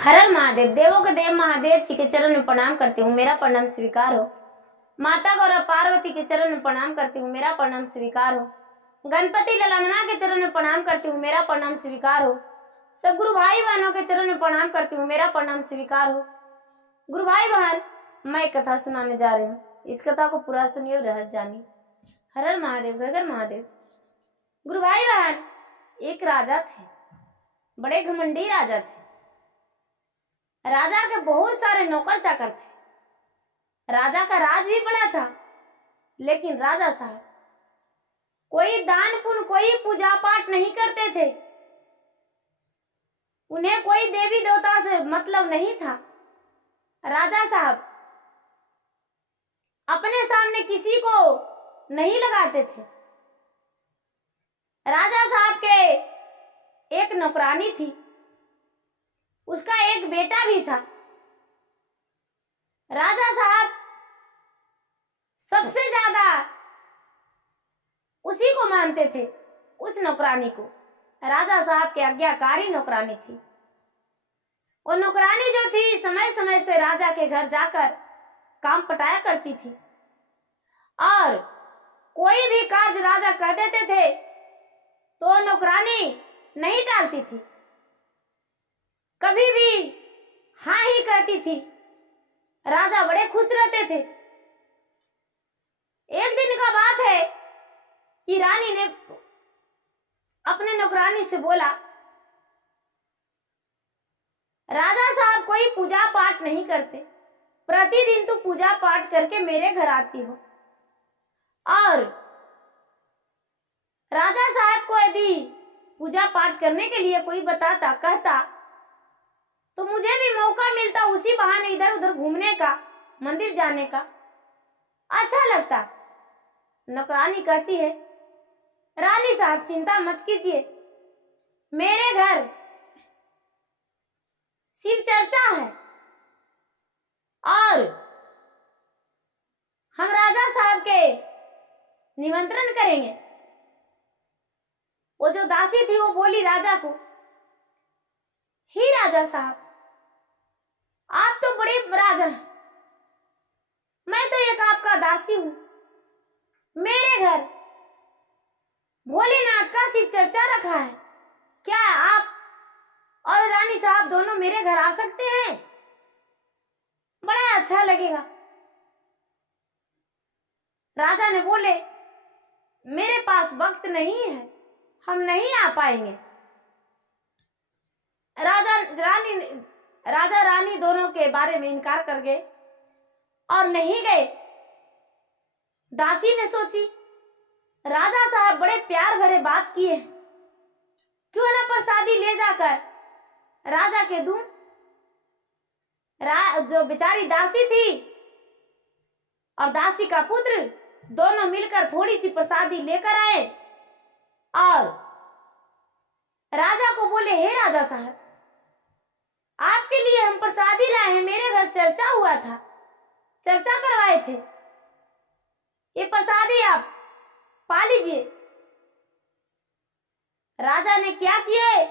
हर हर महादेव। देवों के देव महादेव जी के चरण में प्रणाम करती हूँ, मेरा प्रणाम स्वीकार हो। माता गौरा पार्वती के चरण में प्रणाम करती हूँ, मेरा प्रणाम स्वीकार हो। गणपति ललनमा के चरण में प्रणाम करती हूँ, मेरा प्रणाम स्वीकार हो। सब गुरु भाई बहनों के चरण में प्रणाम करती हूँ, मेरा प्रणाम स्वीकार हो। गुरु भाई बहन, मैं कथा सुनाने जा रही हूँ, इस कथा को पूरा सुनिए और रहस्य जानिए। हर हर महादेव, घर घर महादेव। गुरु भाई बहन, एक राजा थे, बड़े घमंडी राजा थे। राजा के बहुत सारे नौकर चाकर थे। राजा का राज भी बड़ा था, लेकिन राजा साहब कोई दान पुण्य, कोई पूजा पाठ नहीं करते थे। उन्हें कोई देवी देवता से मतलब नहीं था। राजा साहब अपने सामने किसी को नहीं लगाते थे। राजा साहब के एक नौकरानी थी, उसका एक बेटा भी था। राजा साहब सबसे ज्यादा उसी को मानते थे, उस नौकरानी को। राजा साहब के आज्ञाकारी नौकरानी थी। वो नौकरानी जो थी, समय समय से राजा के घर जाकर काम पटाया करती थी, और कोई भी कार्य राजा कह देते थे तो नौकरानी नहीं टालती थी, कभी भी हाँ ही कहती थी। राजा बड़े खुश रहते थे। एक दिन का बात है कि रानी ने अपने नौकरानी से बोला, राजा साहब कोई पूजा पाठ नहीं करते, प्रतिदिन तू पूजा पाठ करके मेरे घर आती हो, और राजा साहब को यदि पूजा पाठ करने के लिए कोई बताता, कहता, तो मुझे भी मौका मिलता उसी बहाने इधर उधर घूमने का, मंदिर जाने का, अच्छा लगता। नौकरानी कहती है, रानी साहब चिंता मत कीजिए, मेरे घर शिव चर्चा है और हम राजा साहब के निमंत्रण करेंगे। वो जो दासी थी वो बोली राजा को, ही राजा साहब, आप तो बड़े राजा हैं, मैं तो एक आपका दासी हूं। मेरे घर भोलेनाथ का शिव चर्चा रखा है, क्या आप और रानी साहब दोनों मेरे घर आ सकते हैं? बड़ा अच्छा लगेगा। राजा ने बोले, मेरे पास वक्त नहीं है, हम नहीं आ पाएंगे। राजा रानी दोनों के बारे में इनकार कर गए और नहीं गए। दासी ने सोची, राजा साहब बड़े प्यार भरे बात किए, क्यों ना प्रसादी ले जाकर राजा के दूं। जो बेचारी दासी थी और दासी का पुत्र दोनों मिलकर थोड़ी सी प्रसादी लेकर आए और राजा को बोले, हे राजा साहब, आपके लिए हम प्रसादी लाए हैं, मेरे घर चर्चा हुआ था, चर्चा करवाए थे, ये प्रसादी आप पा लीजिए। राजा ने क्या किया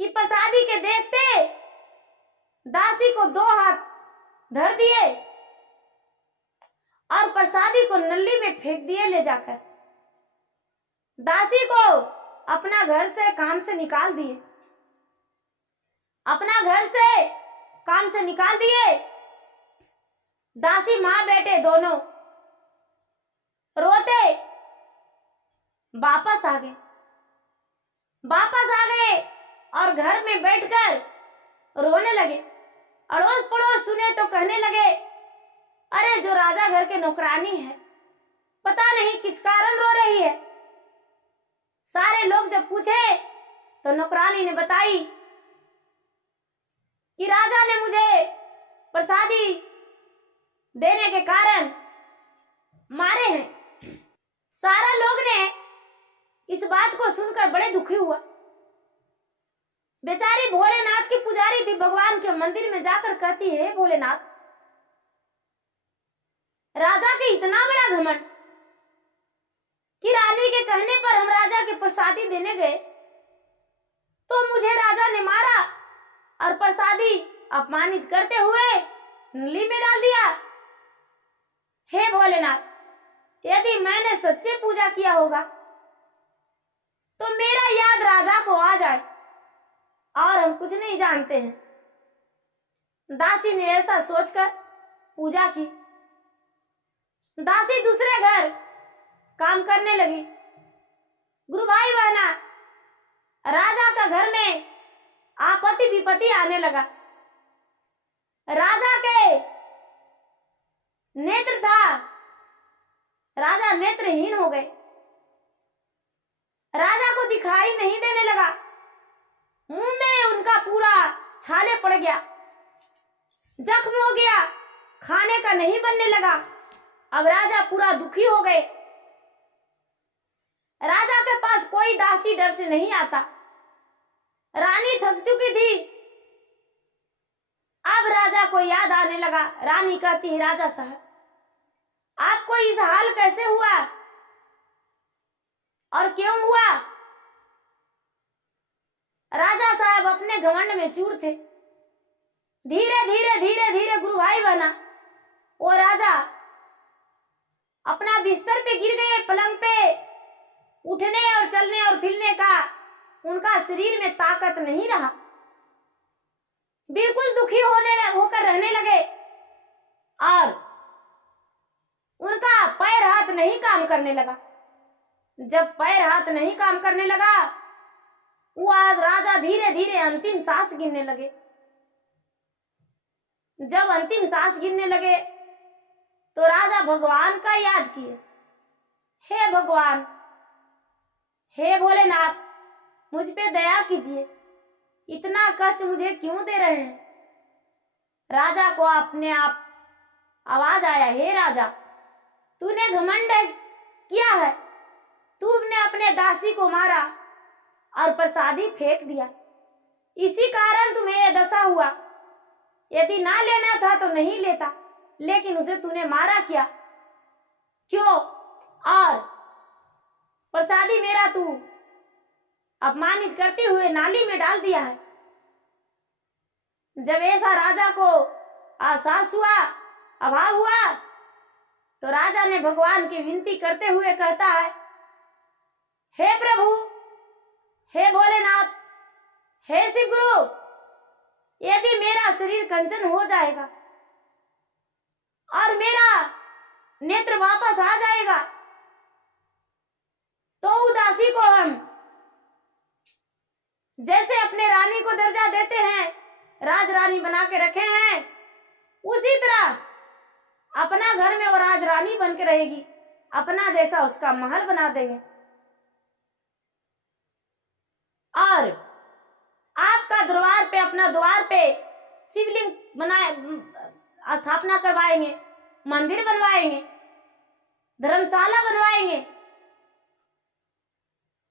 कि प्रसादी के देखते दासी को दो हाथ धर दिए और प्रसादी को नली में फेंक दिए ले जाकर। दासी को अपना घर से काम से निकाल दिए, अपना घर से काम से निकाल दिए। दासी मां बेटे दोनों रोते वापस आ गए, और घर में बैठकर रोने लगे। अड़ोस पड़ोस सुने तो कहने लगे, अरे जो राजा घर के नौकरानी है, पता नहीं किस कारण रो रही है। सारे लोग जब पूछे तो नौकरानी ने बताई कि राजा ने मुझे प्रसादी देने के कारण मारे हैं। सारा लोग ने इस बात को सुनकर बड़े दुखी हुआ। बेचारी भोलेनाथ की पुजारी थी, भगवान के मंदिर में जाकर कहती है, भोलेनाथ, राजा के इतना बड़ा घमंड कि रानी के कहने पर हम राजा के प्रसादी देने गए तो मुझे राजा ने मारा अपमानित करते हुए नली में डाल दिया। हे भोलेनाथ, यदि मैंने सच्चे पूजा किया होगा तो मेरा याद राजा को आ जाए और हम कुछ नहीं जानते हैं। दासी ने ऐसा सोचकर पूजा की। दासी दूसरे घर काम करने लगी। गुरु भाई बहना, राजा का घर में आपत्ति विपत्ति आने लगा। राजा के नेत्र था, राजा नेत्रहीन हो गए। राजा को दिखाई नहीं देने लगा। मुंह में उनका पूरा छाले पड़ गया, जख्म हो गया, खाने का नहीं बनने लगा। अब राजा पूरा दुखी हो गए। राजा के पास कोई दासी डर से नहीं आता। रानी थक चुकी थी। अब राजा को याद आने लगा। रानी कहती है, राजा साहब, आपको इस हाल कैसे हुआ और क्यों हुआ? राजा साहब अपने घमंड में चूर थे। धीरे धीरे धीरे धीरे गुरु भाई बहना, वो राजा अपना बिस्तर पे गिर गए। पलंग पे उठने और चलने और फिरने का उनका शरीर में ताकत नहीं रहा। बिल्कुल दुखी होकर रहने लगे और उनका पैर हाथ नहीं काम करने लगा। जब पैर हाथ नहीं काम करने लगा, वो राजा धीरे धीरे अंतिम सांस गिनने लगे। जब अंतिम सांस गिनने लगे तो राजा भगवान का याद किए। हे भगवान, हे भोलेनाथ, मुझ पे दया कीजिए। इतना कष्ट मुझे क्यों दे रहे हैं? राजा को अपने आप आवाज आया, हे राजा, तूने घमंड किया है। तूने अपने दासी को मारा और प्रसादी फेंक दिया। इसी कारण तुम्हें यह दशा हुआ। यदि ना लेना था तो नहीं लेता, लेकिन उसे तूने मारा क्या? क्यों? और प्रसादी मेरा तू अपमानित करते हुए नाली में डाल दिया है। जब ऐसा राजा को एहसास हुआ, अभाव हुआ, तो राजा ने भगवान की विनती करते हुए कहता है, हे प्रभु, हे भोलेनाथ, हे शिव गुरु, यदि मेरा शरीर कंचन हो जाएगा और मेरा नेत्र वापस आ जाएगा तो उदासी को हम जैसे अपने रानी को दर्जा देते हैं, राज रानी बना के रखे हैं, उसी तरह अपना घर में वो राज रानी बन के रहेगी। अपना जैसा उसका महल बना देंगे और आपका दरबार पे, अपना द्वार पे शिवलिंग बनाए, स्थापना करवाएंगे, मंदिर बनवाएंगे, धर्मशाला बनवाएंगे।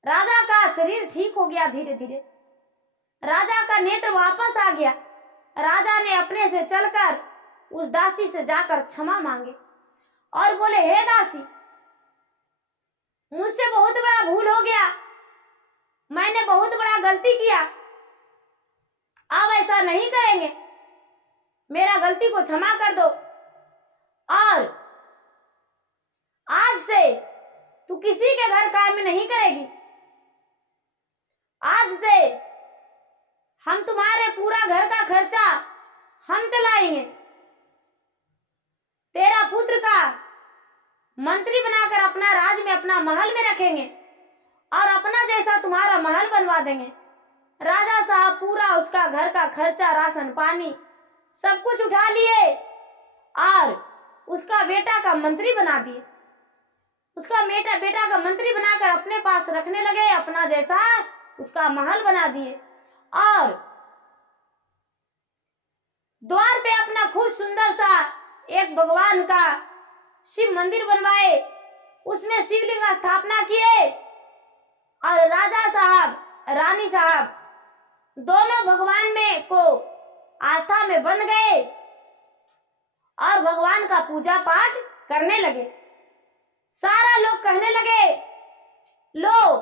राजा का शरीर ठीक हो गया। धीरे धीरे राजा का नेत्र वापस आ गया। राजा ने अपने से चलकर उस दासी से जाकर क्षमा मांगे और बोले, हे दासी, मुझसे बहुत बड़ा भूल हो गया। मैंने बहुत बड़ा गलती किया। अब ऐसा नहीं करेंगे। मेरा गलती को क्षमा कर दो और आज से तू किसी के घर काम नहीं करेगी। आज से हम तुम्हारे पूरा घर का खर्चा हम चलाएंगे। तेरा पुत्र का मंत्री बनाकर अपना राज में, अपना महल में रखेंगे और अपना जैसा तुम्हारा महल बनवा देंगे। राजा साहब पूरा उसका घर का खर्चा, राशन पानी सब कुछ उठा लिए और उसका बेटा का मंत्री बना दिए। उसका बेटा का मंत्री बनाकर अपने पास रखने लगे। अपना जैसा उसका महल बना दिए और द्वार पे अपना खूब सुंदर सा एक भगवान का शिव मंदिर बनवाए। उसमें शिवलिंग स्थापना किए और राजा साहब, रानी साहब दोनों भगवान में को आस्था में बंध गए और भगवान का पूजा पाठ करने लगे। सारा लोग कहने लगे, लो,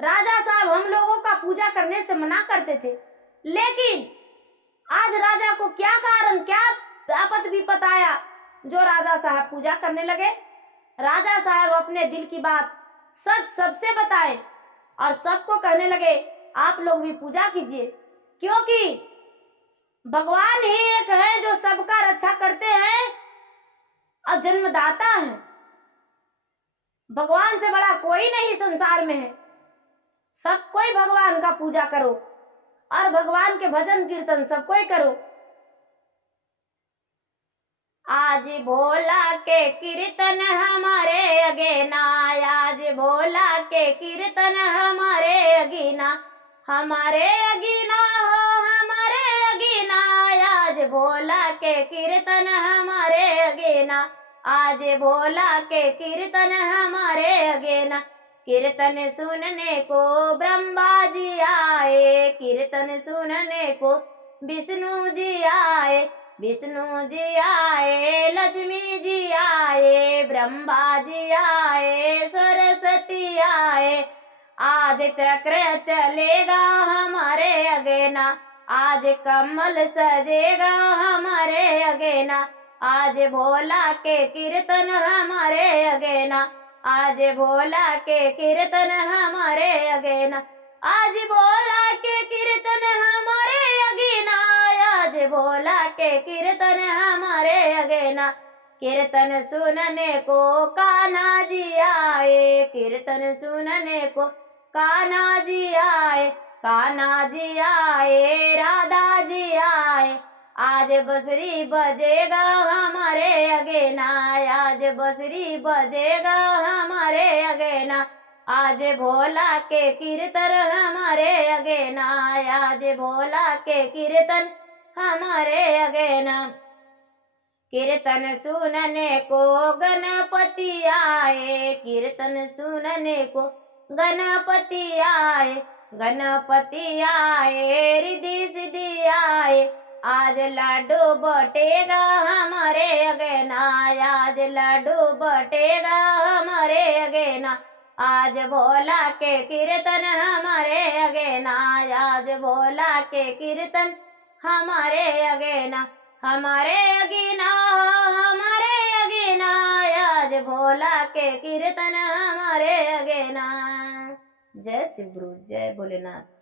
राजा साहब हम लोगों का पूजा करने से मना करते थे, लेकिन आज राजा को क्या कारण, क्या आफत विपत आया जो राजा साहब पूजा करने लगे। राजा साहब अपने दिल की बात सच सबसे बताए और सबको कहने लगे आप लोग भी पूजा कीजिए, क्योंकि भगवान ही एक है जो सबका रक्षा करते हैं और जन्मदाता है। भगवान से बड़ा कोई नहीं संसार में है। सब कोई भगवान का पूजा करो और भगवान के भजन कीर्तन सब कोई करो। आज भोला के कीर्तन हमारे अगेना, आज भोला के कीर्तन हमारे अगीना, हमारे अगीना हो हमारे अगीना, आज भोला के कीर्तन हमारे अगेना, आज भोला के कीर्तन हमारे अगेना। कीर्तन सुनने को ब्रह्मा जी आए, कीर्तन सुनने को विष्णु जी आए, विष्णु जी आए, लक्ष्मी जी आए, ब्रह्मा जी आए, सरस्वती आए। आज चक्र चलेगा हमारे अगेना, आज कमल सजेगा हमारे अगेना, आज भोला के कीर्तन हमारे अगेना, आज भोला के कीर्तन हमारे अगेना, आज भोला के कीर्तन हमारे अगेना, आज भोला के कीर्तन हमारे अगेना। कीर्तन सुनने को कान्हा जी आए, कीर्तन सुनने को कान्हा जी आए, कान्हा जी आए, राधा जी आए। आज बंसुरी बजेगा हमारे अगेना, आज बंसुरी बजेगा हमारे अगेना, आज भोला के कीर्तन हमारे अगेना, आज भोला के कीर्तन हमारे अगेना। कीर्तन सुनने को गणपति आए, कीर्तन सुनने को गणपति आए, गणपति आए, रिद्धि सिद्धि आए। आज लड्डू बटेगा हमारे अगेना, आज लड्डू बटेगा हमारे अगेना, आज भोला के कीर्तन हमारे अगेना, आज भोला के कीर्तन हमारे अगेना, हमारे अगेना हमारे अगेना, आज भोला के कीर्तन हमारे अगेना। जय शिव गुरु, जय भोलेनाथ।